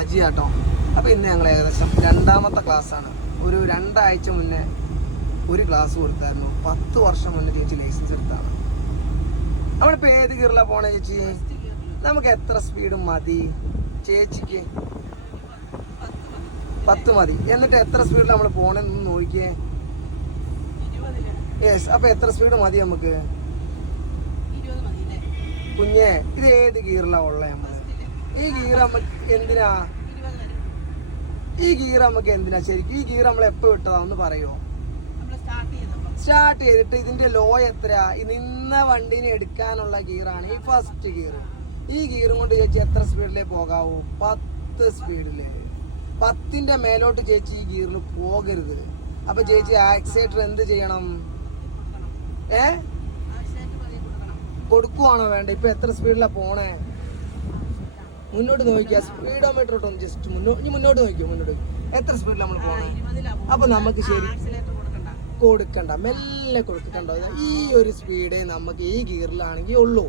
അജി കേട്ടോ. അപ്പോൾ ഇന്ന് ഞങ്ങൾ ഏകദേശം രണ്ടാമത്തെ ക്ലാസ്സാണ്. ഒരു 2 ആഴ്ച മുന്നേ ഒരു ക്ലാസ് കൊടുത്തായിരുന്നു. 10 വർഷം മുന്നേ ചേച്ചി ലൈസൻസ് എടുത്താണ്. നമ്മളിപ്പോൾ ഏത് ഗിയറിലാണ് പോണേ ചേച്ചി? നമുക്ക് എത്ര സ്പീഡ് മതി ചേച്ചിക്ക്? 10 മതി. എന്നിട്ട് എത്ര സ്പീഡിൽ നമ്മൾ പോണെന്ന് നോക്കിയേ. യെസ്. അപ്പോൾ എത്ര സ്പീഡ് മതി നമുക്ക് കുഞ്ഞേ? ഇത് ഏത് ഗിയറിലാണ് ഉള്ളത് നമ്മൾ? ഈ ഗിയർ നമുക്ക് എന്തിനാ? ശരിക്കും ഈ ഗിയർ നമ്മൾ എപ്പോൾ വിട്ടതാ ഒന്ന് പറയുമോ? സ്റ്റാർട്ട് ചെയ്തിട്ട് ഇതിന്റെ ലോ എത്രയാ? നിന്ന വണ്ടീനെ എടുക്കാനുള്ള ഗിയറാണ് ഈ ഫസ്റ്റ് ഗിയർ. ഈ ഗിയറും കൊണ്ട് ചേച്ചി എത്ര സ്പീഡിലേ പോകാവൂ? 10 സ്പീഡില്. 10ന്റെ മേലോട്ട് ചേച്ചി ഈ ഗിയറിൽ പോകരുത്. അപ്പൊ ചേച്ചി ആക്സിലേറ്റർ എന്ത് ചെയ്യണം? കൊടുക്കുവാണോ വേണ്ട? ഇപ്പൊ എത്ര സ്പീഡിലാ പോണേ? മുന്നോട്ട് നോക്കിയാ സ്പീഡോമീറ്റർ ഇട്ടൊന്ന് ജസ്റ്റ് മുന്നോട്ട് നോക്കിയോ. മുന്നോട്ട് എത്ര സ്പീഡിൽ നമ്മൾ പോണേ? അപ്പൊ നമുക്ക് ശരി കൊടുക്കണ്ട, മെല്ലെ കൊടുക്കണ്ടോ. ഈ ഒരു സ്പീഡ് നമുക്ക് ഈ ഗിയറിലാണെങ്കിൽ ഉള്ളൂ.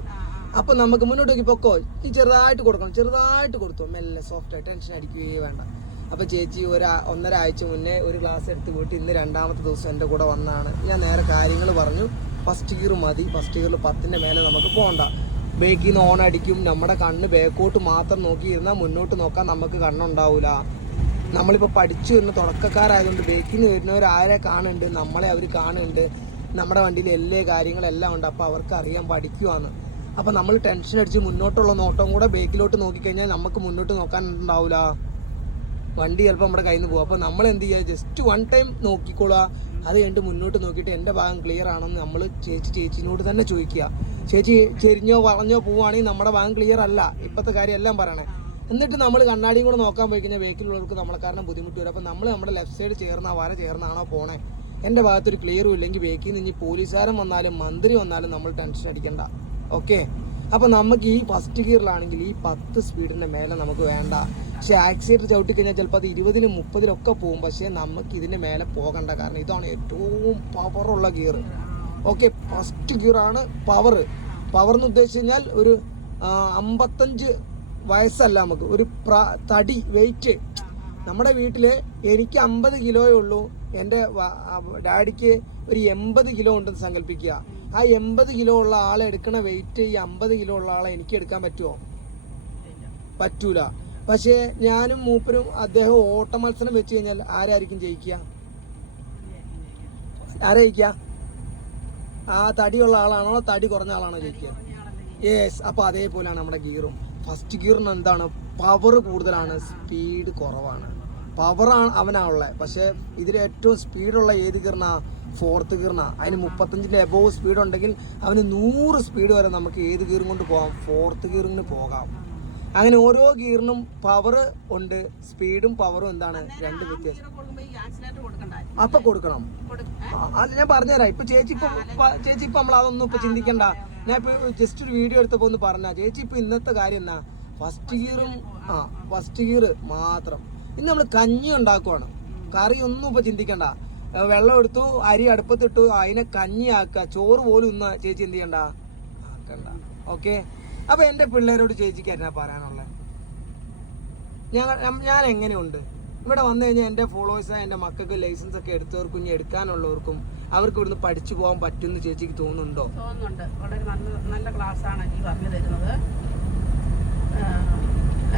അപ്പൊ നമുക്ക് മുന്നോട്ട് നോക്കി പൊക്കോ. ഈ ചെറുതായിട്ട് കൊടുക്കണം, ചെറുതായിട്ട് കൊടുത്തു, മെല്ലെ സോഫ്റ്റ് ആയി, ടെൻഷൻ അടിക്കുകയേ വേണ്ട. അപ്പൊ ചേച്ചി 1.5 ആഴ്ച മുന്നേ ഒരു ക്ലാസ് എടുത്ത് പോയിട്ട് ഇന്ന് 2ാമത്തെ ദിവസം എൻ്റെ കൂടെ വന്നാണ്. ഞാൻ നേരെ കാര്യങ്ങൾ പറഞ്ഞു. ഫസ്റ്റ് ഗിയർ മതി. ഫസ്റ്റ് ഗിയറിൽ 10ന്റെ മേലെ നമുക്ക് പോകണ്ട. ബ്രേക്കിൽ നിന്ന് ഓൺ അടിക്കും. നമ്മുടെ കണ്ണ് ബാക്കോട്ട് മാത്രം നോക്കിയിരുന്നാൽ മുന്നോട്ട് നോക്കാൻ നമുക്ക് കണ്ണുണ്ടാവൂല. നമ്മളിപ്പോൾ പഠിച്ചു എന്ന് തുടക്കക്കാരായതുകൊണ്ട് ബ്രേക്കിൽ നിന്ന് വരുന്നവർ ആരെ കാണുന്നുണ്ട്? നമ്മളെ അവർ കാണുന്നുണ്ട്. നമ്മുടെ വണ്ടിയിൽ എല്ലാ കാര്യങ്ങളെല്ലാം ഉണ്ട്. അപ്പോൾ അവർക്ക് അറിയാൻ പഠിക്കുവാന്ന്. അപ്പോൾ നമ്മൾ ടെൻഷൻ അടിച്ച് മുന്നോട്ടുള്ള നോട്ടം കൂടെ ബ്രേക്കിലോട്ട് നോക്കിക്കഴിഞ്ഞാൽ നമുക്ക് മുന്നോട്ട് നോക്കാൻ ഉണ്ടാവില്ല. വണ്ടി ചിലപ്പോൾ നമ്മുടെ കയ്യിൽ നിന്ന് പോകും. അപ്പോൾ നമ്മൾ എന്ത് ചെയ്യുക? ജസ്റ്റ് 1 ടൈം നോക്കിക്കൊള്ളുക. അത് കഴിഞ്ഞിട്ട് മുന്നോട്ട് നോക്കിയിട്ട് എൻ്റെ ഭാഗം ക്ലിയർ ആണെന്ന് നമ്മൾ ചേച്ചിനോട് തന്നെ ചോദിക്കുക. ചേച്ചി ചെരിഞ്ഞോ വളഞ്ഞോ പോവുകയാണെങ്കിൽ നമ്മുടെ ഭാഗം ക്ലിയർ അല്ല, ഇപ്പോഴത്തെ കാര്യം എല്ലാം പറയണേ. എന്നിട്ട് നമ്മൾ കണ്ണാടിയും കൂടെ നോക്കാൻ പോയി കഴിഞ്ഞാൽ ബാക്കിലുള്ളവർക്ക് നമ്മളെ കാരണം ബുദ്ധിമുട്ട് വരും. അപ്പോൾ നമ്മൾ നമ്മുടെ ലെഫ്റ്റ് സൈഡ് ചേർന്നാണോ പോണേ? എൻ്റെ ഭാഗത്തൊരു ക്ലിയറും ഇല്ലെങ്കിൽ ബാക്കിൽ നിന്ന് പോലീസുകാരൻ വന്നാലും മന്ത്രി വന്നാലും നമ്മൾ ടെൻഷൻ അടിക്കണ്ട. ഓക്കെ. അപ്പോൾ നമുക്ക് ഈ ഫസ്റ്റ് ഗിയറിലാണെങ്കിൽ ഈ 10 സ്പീഡിൻ്റെ മേലെ നമുക്ക് വേണ്ട. പക്ഷേ ആക്സിലേറ്റർ ചവിട്ടിക്കഴിഞ്ഞാൽ ചിലപ്പോൾ അത് 20-ലും 30-ലൊക്കെ പോകും. പക്ഷേ നമുക്ക് ഇതിൻ്റെ മേലെ പോകണ്ട. കാരണം ഇതാണ് ഏറ്റവും പവറുള്ള ഗിയർ. ഓക്കെ. ഫസ്റ്റ് ഗിയറാണ് പവർ. എന്ന് ഉദ്ദേശിച്ച് കഴിഞ്ഞാൽ ഒരു 55 വയസ്സല്ല, നമുക്ക് ഒരു തടി വെയിറ്റ്. നമ്മുടെ വീട്ടിൽ എനിക്ക് 50 കിലോയേ ഉള്ളൂ, എൻ്റെ ഡാഡിക്ക് ഒരു 80 കിലോ ഉണ്ടെന്ന് സങ്കല്പിക്കുക. ആ 80 കിലോ ഉള്ള ആളെ എടുക്കണ വെയിറ്റ് ഈ 50 കിലോ ഉള്ള ആളെ എനിക്ക് എടുക്കാൻ പറ്റുമോ? പറ്റൂല. പക്ഷേ ഞാനും മൂപ്പരും അദ്ദേഹം ഓട്ട മത്സരം വെച്ച് കഴിഞ്ഞാൽ ആരായിരിക്കും ജയിക്കുക? ആരായിരിക്കുക? ആ തടിയുള്ള ആളാണോ തടി കുറഞ്ഞ ആളാണോ ജയിക്കുക? യെസ്. അപ്പോൾ അതേപോലെയാണ് നമ്മുടെ ഗിയറും. ഫസ്റ്റ് ഗിയറിന് എന്താണ്? പവർ കൂടുതലാണ്, സ്പീഡ് കുറവാണ്. പവറാണ് അവനാണുള്ളത്. പക്ഷേ ഇതിൽ ഏറ്റവും സ്പീഡുള്ള ഏത് ഗിയറിനാ? 4th ഗിയറിനാ. അതിന് 35-ന്റെ എബോവ് സ്പീഡ് ഉണ്ടെങ്കിൽ അവന് 100 സ്പീഡ് വരെ നമുക്ക് ഏത് ഗിയറും കൊണ്ട് പോകാം? 4th ഗിയറിന് പോകാം. അങ്ങനെ ഓരോ ഗിയറിനും പവർ ഉണ്ട്. സ്പീഡും പവറും എന്താണ്? 2 വ്യത്യാസം. അപ്പൊ കൊടുക്കണം. അത് ഞാൻ പറഞ്ഞുതരാം. ഇപ്പൊ ചേച്ചി ഇപ്പൊ നമ്മൾ അതൊന്നും ഇപ്പൊ ചിന്തിക്കണ്ട. ഞാൻ ഇപ്പൊ ജസ്റ്റ് ഒരു വീഡിയോ എടുത്തപ്പോ ഒന്ന് പറഞ്ഞ ചേച്ചി ഇപ്പൊ ഇന്നത്തെ കാര്യം എന്നാ? ഫസ്റ്റ് ഗിയർ മാത്രം. ഇനി നമ്മൾ കഞ്ഞി ഉണ്ടാക്കുവാണ്. കറി ഒന്നും ഇപ്പൊ ചിന്തിക്കണ്ട. വെള്ളം എടുത്തു, അരി അടുപ്പത്തിട്ടു, അതിനെ കഞ്ഞി ആക്കുക. ചോറ് പോലും ഇന്ന് ചേച്ചി എന്ത് ചെയ്യണ്ട? ആക്കണ്ട. ഓക്കെ. അപ്പൊ എന്റെ പിള്ളേരോട് ചേച്ചിക്ക് എന്നാ പറയാനുള്ളത്? ഞാൻ എങ്ങനെയുണ്ട് ഇവിടെ വന്നു കഴിഞ്ഞാൽ എൻ്റെ ഫോളോവേഴ്സായ എൻ്റെ മക്കൾക്ക് ലൈസൻസ് ഒക്കെ എടുത്തവർക്കും ഇനി എടുക്കാനുള്ളവർക്കും അവർക്ക് ഇവിടുന്ന് പഠിച്ചു പോകാൻ പറ്റുമെന്ന് ചേച്ചിക്ക് തോന്നുന്നുണ്ടോ? തോന്നുന്നുണ്ട്. വളരെ നല്ല ക്ലാസ്സാണ് ഈ പറഞ്ഞു തരുന്നത്.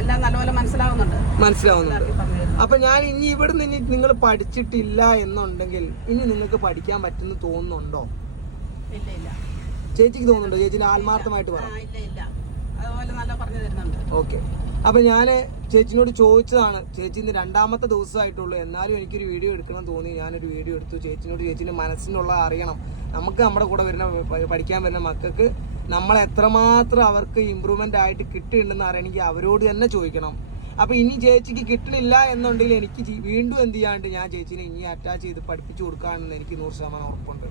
എല്ലാം നല്ലപോലെ മനസ്സിലാവുന്നുണ്ട്. അപ്പൊ ഞാൻ ഇനി ഇവിടുന്ന് ഇനി നിങ്ങൾ പഠിച്ചിട്ടില്ല എന്നുണ്ടെങ്കിൽ ഇനി നിങ്ങൾക്ക് പഠിക്കാൻ പറ്റുമെന്ന് തോന്നുന്നുണ്ടോ? ഇല്ല. ചേച്ചിക്ക് തോന്നുന്നുണ്ടോ? ചേച്ചിന്റെ ആത്മാർത്ഥമായിട്ട് പറയാം. ഇല്ല. അതുപോലെ നല്ല പറഞ്ഞു തരുന്നുണ്ട്. ഓക്കെ. അപ്പൊ ഞാൻ ചേച്ചിനോട് ചോദിച്ചതാണ്. ചേച്ചി ഇന്ന് 2ാമത്തെ ദിവസമായിട്ടുള്ളൂ, എന്നാലും എനിക്കൊരു വീഡിയോ എടുക്കണം തോന്നി. ഞാനൊരു വീഡിയോ എടുത്തു. ചേച്ചിന്റെ മനസ്സിലുള്ള അറിയണം. നമുക്ക് നമ്മുടെ കൂടെ പഠിക്കാൻ വരുന്ന മക്കൾക്ക് നമ്മൾ എത്രമാത്രം അവർക്ക് ഇമ്പ്രൂവ്മെന്റ് ആയിട്ട് കിട്ടുന്നുണ്ടെന്ന് അറിയണമെങ്കിൽ അവരോട് തന്നെ ചോദിക്കണം. അപ്പൊ ഇനി ചേച്ചിക്ക് കിട്ടണില്ല എന്നുണ്ടെങ്കിൽ എനിക്ക് വീണ്ടും എന്ത് ചെയ്യാണ്ട് ഞാൻ ചേച്ചിനെ ഇനി അറ്റാച്ച് ചെയ്ത് പഠിപ്പിച്ചു കൊടുക്കാമെന്ന് എനിക്ക് 100% ഉറപ്പുണ്ട്.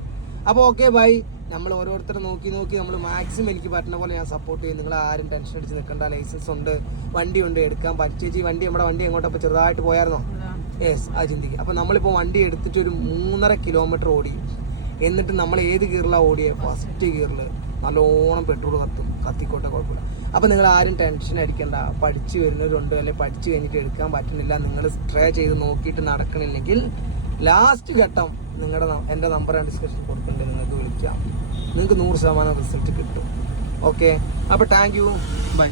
അപ്പോൾ ഓക്കെ ബൈ. നമ്മൾ ഓരോരുത്തരെ നോക്കി നമ്മൾ മാക്സിമം എനിക്ക് പറ്റുന്ന പോലെ ഞാൻ സപ്പോർട്ട് ചെയ്യും. നിങ്ങൾ ആരും ടെൻഷൻ അടിച്ച് നിൽക്കേണ്ട. ലൈസൻസ് ഉണ്ട്, വണ്ടി ഉണ്ട്, എടുക്കാൻ പറ്റിയ നമ്മുടെ വണ്ടി എങ്ങോട്ടപ്പോൾ ചെറുതായിട്ട് പോയായിരുന്നോ? യെസ്. അത് ചിന്തിക്കുക. അപ്പോൾ നമ്മളിപ്പോൾ വണ്ടി എടുത്തിട്ട് ഒരു 3.5 കിലോമീറ്റർ ഓടി. എന്നിട്ട് നമ്മൾ ഏത് ഗിയറിലാണ് ഓടിയത്? ഫസ്റ്റ് ഗിയറിൽ നല്ലോണം പെട്രോൾ കത്തിക്കോട്ടെ, കുഴപ്പമില്ല. അപ്പോൾ നിങ്ങൾ ആരും ടെൻഷൻ അടിക്കണ്ട. പഠിച്ചു വരുന്നവരുണ്ട്, അല്ലെങ്കിൽ പഠിച്ചു കഴിഞ്ഞിട്ട് എടുക്കാൻ പറ്റുന്നില്ല, നിങ്ങൾ ട്രൈ ചെയ്ത് നോക്കിയിട്ട് നടക്കണില്ലെങ്കിൽ ലാസ്റ്റ് ഘട്ടം എൻ്റെ നമ്പർ ഡിസ്കഷൻ കൊടുക്കുന്നുണ്ട്, നിങ്ങൾക്ക് വിളിക്കാം. നിങ്ങൾക്ക് 100% റിസൾട്ട് കിട്ടും. ഓക്കെ, അപ്പോൾ താങ്ക് യു, ബൈ.